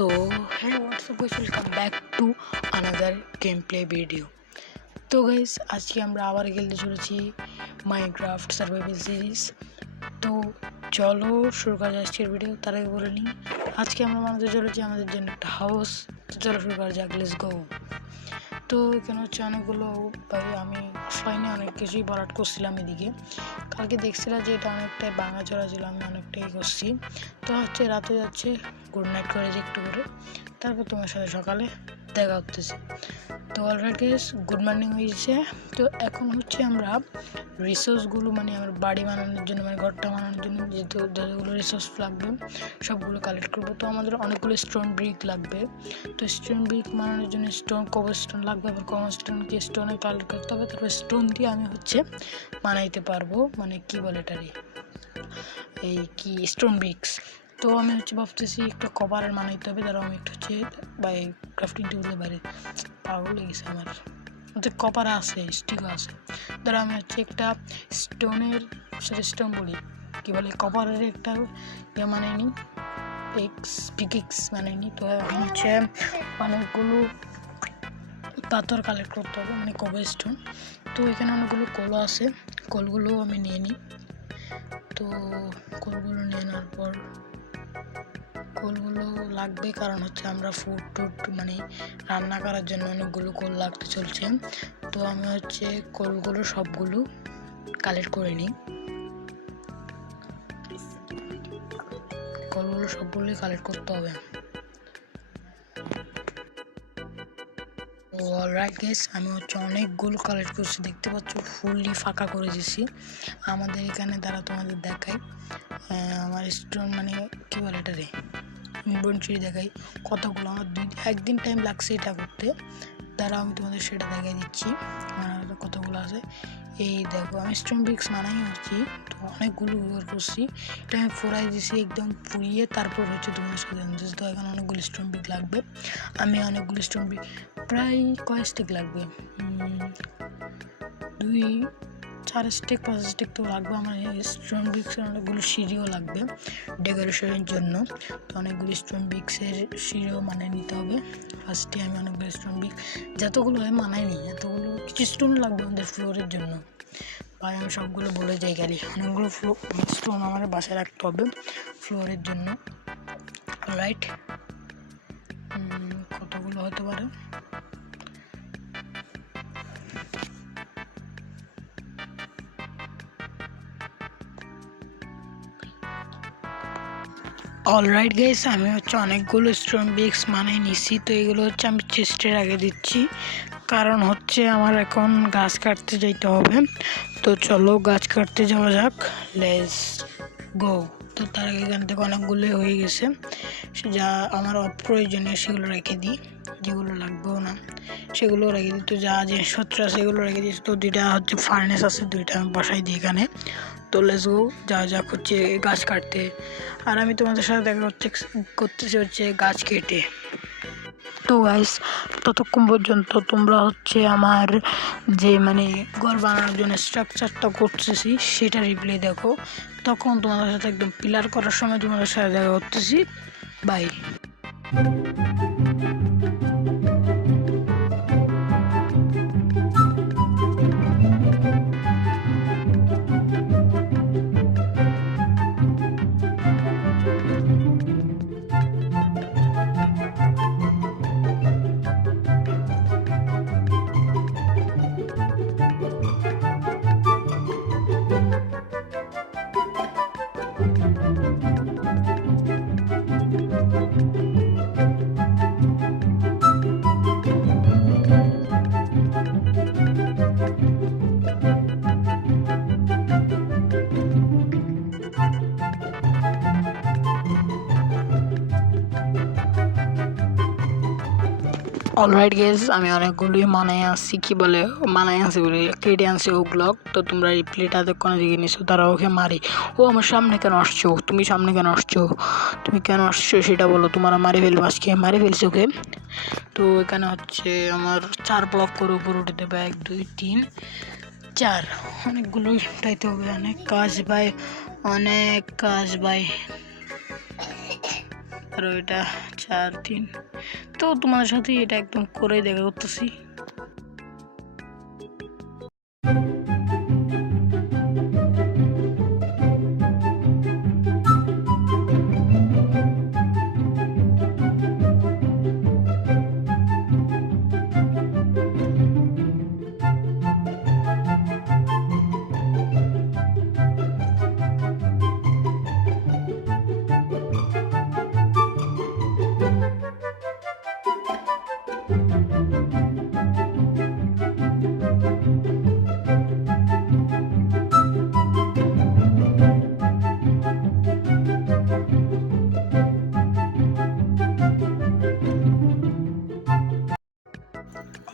তো hello WhatsApp guys, welcome back to another game play video. তো guys, আজকে আমরা আবার খেলতে চলেছি মাইনক্রাফট সার্ভাইভাল সিরিজ। তো চলো শুরু করা যাক আজকের ভিডিও। তার আগে বলে নিই, আজকে আমরা বানাতে চলেছি আমাদের জন্য একটা হাউস। তো চলো শুরু করা যাক, লেটস গো। তো এখানে হচ্ছে অনেকগুলো ভাই, আমি অফলাইনে অনেক কিছুই ভরাট করছিলাম। এদিকে কালকে দেখছিলাম যে এটা অনেকটাই ভাঙা চড়া ছিল, আমি অনেকটাই করছি। তো হচ্ছে রাতে যাচ্ছে, গুড নাইট করে যে একটু করে, তারপর তোমার সাথে সকালে দেখা করতেছি। তো অলরেডি গুড মর্নিং হয়েছে। তো এখন হচ্ছে আমরা রিসোর্সগুলো মানে আমার বাড়ি বানানোর জন্য, মানে ঘরটা বানানোর জন্য যেহেতু যতগুলো রিসোর্স লাগবে সবগুলো কালেক্ট করবো। তো আমাদের অনেকগুলো স্টোন ব্রিক লাগবে। তো স্টোন ব্রিক বানানোর জন্য স্টোন, কভার স্টোন লাগবে। আবার কভার স্টোনকে স্টোনে কালেক্ট করতে হবে, তারপর স্টোন দিয়ে আমি হচ্ছে বানাইতে পারবো, মানে কি বলে এটারে, এই কি স্টোন ব্রিক্স। তো আমি হচ্ছে ভাবতেছি একটা কভারের বানাইতে হবে। ধরো আমি একটু হচ্ছে বাই ক্রাফটিং টেবিলের বাইরে পাগল লেগেছে আমার, হচ্ছে কপার আছে, স্টিকও আছে। ধরো আমি হচ্ছে একটা স্টোনের, সেটা স্টোন বলি কী বলে, কপারের একটা ইয়ে বানাইনি, পিকিক্স বানাইনি। তো এখন হচ্ছে অনেকগুলো পাথর কালেক্ট করতে হবে, মানে কভার স্টোন। তো এখানে অনেকগুলো কল আছে, কলগুলো আমি নিয়ে নিই। তো কলগুলো নিয়ে নেওয়ার পর, কলগুলো লাগবে কারণ হচ্ছে আমরা ফুড টুড মানে রান্না করার জন্য অনেকগুলো কল লাগতে চলছে। তো আমি হচ্ছে কলগুলো সবগুলো কালেক্ট করে নিই, কলগুলো সবগুলোই কালেক্ট করতে হবে। অলরাইট গাইস, আমি হচ্ছে অনেকগুলো কালেক্ট করছি, দেখতে পাচ্ছ ফুললি ফাঁকা করে দিয়েছি আমাদের এখানে। দ্বারা তোমাদের দেখাই আমার স্টোন, মানে কী বলে এটা রে, ইনভেন্টরি দেখাই কতগুলো। আমার একদিন টাইম লাগছে এটা করতে, দ্বারা আমি তোমাদের সেটা দেখাই দিচ্ছি আমার কতগুলো আছে। এই দেখো, আমি স্টোন ব্রিক্স বানাই হচ্ছি, তো অনেকগুলো ব্যবহার করছি। এটা আমি ফোড়াই দিয়েছি একদম পুড়িয়ে, তারপর হচ্ছে তোমাদের সাথে আনতেছি। তো এখন অনেকগুলো স্টোন ব্রিক লাগবে। আমি অনেকগুলো স্টোন ব্রিক, প্রায় কয় স্টিক লাগবে, 2-4 স্টিক 5 স্টিক তো লাগবে। আমার স্টোন ব্রিক্সের অনেকগুলো সিঁড়িও লাগবে ডেকোরেশনের জন্য। তো অনেকগুলো স্টোন ব্রিক্সের সিঁড়িও মানায় নিতে হবে। ফার্স্টে আমি অনেকগুলো স্টোন ব্রিক যতগুলো হয় মানায় নিই, এতগুলো কিছু স্টোন লাগবে আমাদের ফ্লোরের জন্য। ভাই আমি সবগুলো বলে যাই গেলি, অনেকগুলো স্টোন আমার বাসায় রাখতে হবে ফ্লোরের জন্য। রাইট, কতগুলো হতে পারে, অলরাইট গাইস, আমি হচ্ছে অনেকগুলো স্টোন ব্রিক্স বানিয়ে নিছি। তো এগুলো হচ্ছে আমি চেস্টের আগে দিচ্ছি, কারণ হচ্ছে আমার এখন গাছ কাটতে যেতে হবে। তো চলো গাছ কাটতে যাওয়া যাক, লেটস গো। তো তার আগে এখান থেকে অনেকগুলো হয়ে গেছে, যা আমার অপ্রয়োজনীয় সেগুলো রেখে দিই, যেগুলো লাগবেও না সেগুলো রেখে দিই। তো যা জিনিসপত্র আছে সেগুলো রেখে দিই। তো দুইটা হচ্ছে ফার্নেস আছে, দুইটা আমি বসাই দিই এখানে। তো লেটস গো, যা হচ্ছে গাছ কাটতে। আর আমি তোমাদের সাথে দেখা করতেছি হচ্ছে গাছ কেটে। তো গাইস, ততক্ষণ পর্যন্ত তোমরা হচ্ছে আমার যে মানে ঘর বানানোর জন্য স্ট্রাকচারটা করতেছি সেটা রিপ্লে দেখো। তখন তোমাদের সাথে একদম পিলার করার সময় তোমাদের সাথে দেখা করতেছি। বাই। অলরাইট গেস, আমি অনেকগুলোই মানায় আসছি, কি বলে মানায় আসি বলে কেটে আনছি ও ব্লগ। তো তোমরা এই প্লেটা কোনো দিকে নিছো, তারা ওকে মারি। ও আমার সামনে কেন আসছো, তুমি সামনে কেন আসছো, তুমি কেন আসছো সেটা বলো, তোমার মারি ফেলবো আজকে, মারি ফেলছি ওকে। তো এখানে হচ্ছে আমার 4 ব্লক করে উপর উঠে দেবে, 1 2 3 4, অনেকগুলোই উঠাইতে হবে, অনেক কাজ ভাই, অনেক কাজ ভাই। আর এটা 4 3। তো তোমাদের সাথে এটা একদম করেই দেখা করতেছি।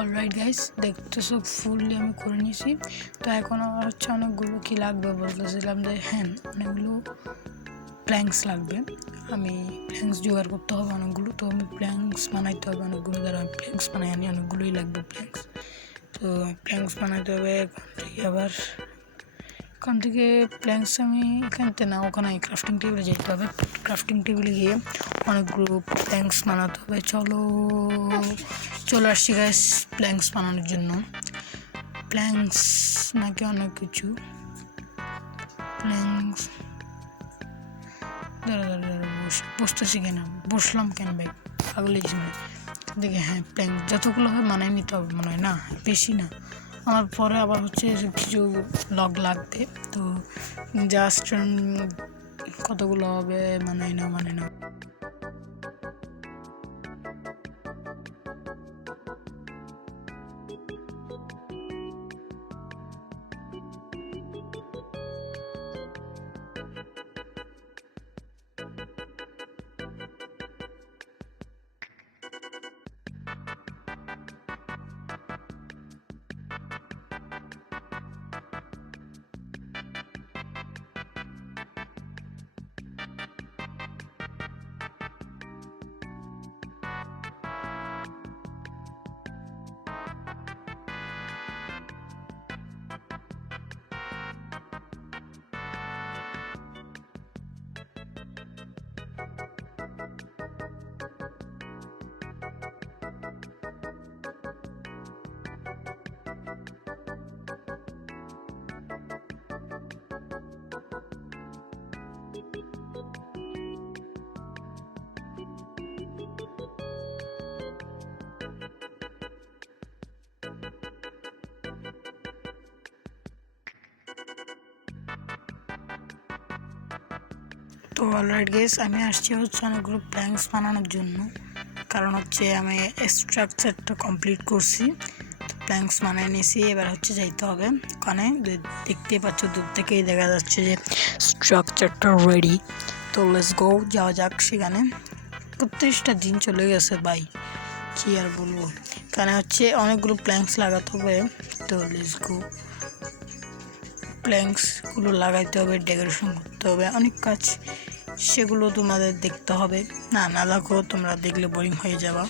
অলরাইট গাইস, দেখতেছো ফুললি আমি করে নিয়েছি। তো এখন আমার হচ্ছে অনেকগুলো কি লাগবে বলতেছিলাম যে হ্যাঁ অনেকগুলো প্ল্যাঙ্কস লাগবে। আমি প্ল্যাঙ্কস জোগাড় করতে হবে অনেকগুলো। তো আমি প্ল্যাঙ্কস বানাইতে হবে অনেকগুলো, দ্বারা আমি প্ল্যাঙ্কস বানাই আনি, অনেকগুলোই লাগবে প্ল্যাঙ্কস। তো প্ল্যাঙ্কস বানাইতে হবে এখান থেকে প্ল্যাঙ্কস আমি এখানতে না ওখানে ক্রাফটিং টেবিলে যেতে হবে। ক্রাফটিং টেবিলে গিয়ে অনেকগুলো প্ল্যাঙ্কস বানাতে হবে। চলে আসছি গাইস প্ল্যাঙ্কস বানানোর জন্য। প্ল্যাঙ্কস নাকি অনেক কিছু প্ল্যাঙ্কস, বসতেছি কেন, বসলাম কেন ভাই, পাগল দেখে। হ্যাঁ প্ল্যাঙ্ক যতগুলো হবে মানায় নিতে হবে মনে হয়, না বেশি না। আমার পরে আবার হচ্ছে কিছু লগ লাগবে, তো জাস্ট কতগুলো হবে মানে না। তো অলরাইট গাইস, আমি আসছি হচ্ছে অনেকগুলো প্ল্যাঙ্কস বানানোর জন্য, কারণ হচ্ছে আমি স্ট্রাকচারটা কমপ্লিট করছি। প্ল্যাঙ্কস বানিয়ে নিয়েছি, এবার হচ্ছে যাইতে হবে ওখানে। দেখতেই পাচ্ছ দূর থেকেই দেখা যাচ্ছে যে স্ট্রাকচারটা রেডি। তো লেটস গো, যাওয়া যাক সেখানে। 31টা দিন চলে গেছে ভাই, কি আর বলবো। এখানে হচ্ছে অনেকগুলো প্ল্যাঙ্কস লাগাতে হবে। তো লেটস গো, প্ল্যাঙ্কসগুলো লাগাইতে হবে, ডেকোরেশন করতে হবে, অনেক কাজ, সেগুলো তোমাদের দেখতে হবে। না দেখো, তোমরা দেখলে বোরিং হয়ে যাবা।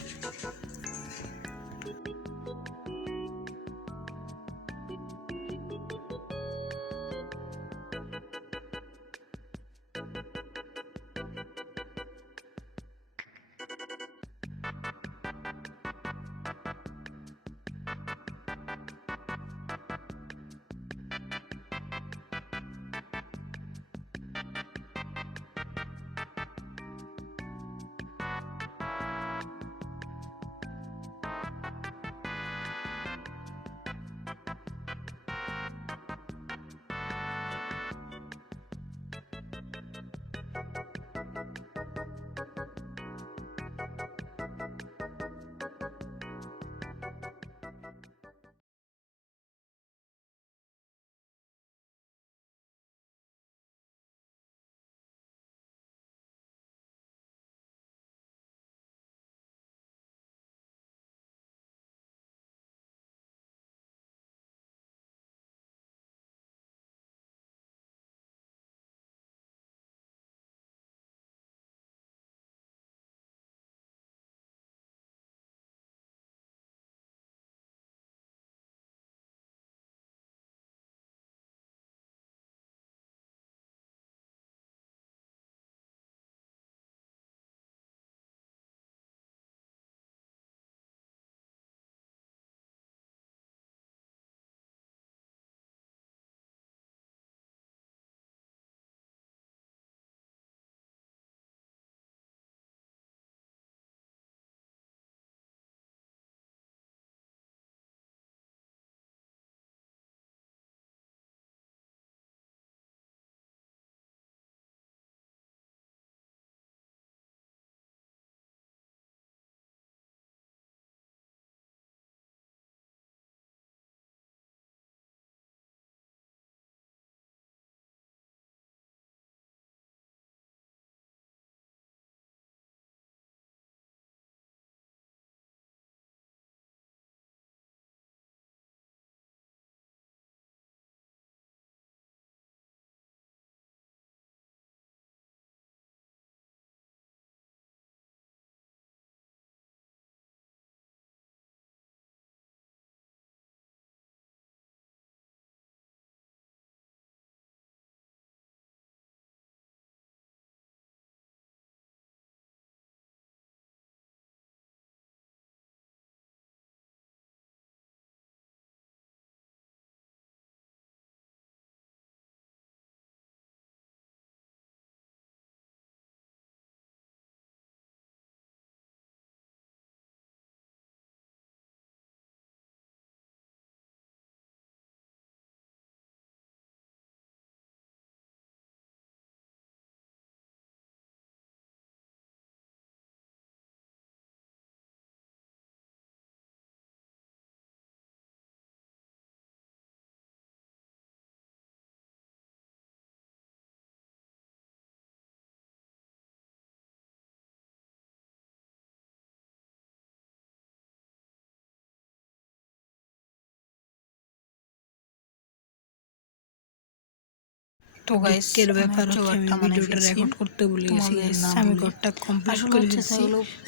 তো গাইস দুঃখের ব্যাপার হচ্ছে আমি ভিডিওটা রেকর্ড করতে ভুলে গেছি গাইস। আমি ঘরটা কমপ্লিট করে দিয়েছি,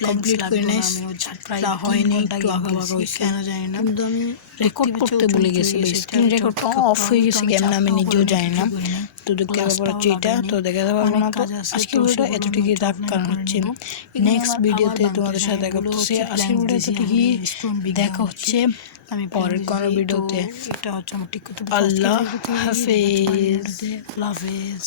কমপ্লিট করে নাই, ছাদটা হয়নি, একটু আঁকাবাঁকা হয়েছে কেন জানি না, কিন্তু আমি রেকর্ড করতে ভুলে গেছি ভাই। স্ক্রিন রেকর্ডটা অফ হয়ে গেছে কেমন আমি নিজেও জানি না। তো দুঃখের ব্যাপার হচ্ছে এটা, তো দেখাতে পারবো না। তো আজকের ভিডিওটা এতটুকুই থাক, কারণ হচ্ছে নেক্সট ভিডিওতে তোমাদের সাথে দেখা করতেছি। আজকের ভিডিও এতটুকুই, দেখা হচ্ছে পরের কোনো ভিডিওতে। এটা হচ্ছে আমার ঠিক করতে আল্লাহ হাফেজ। আল্লাহ হাফেজ।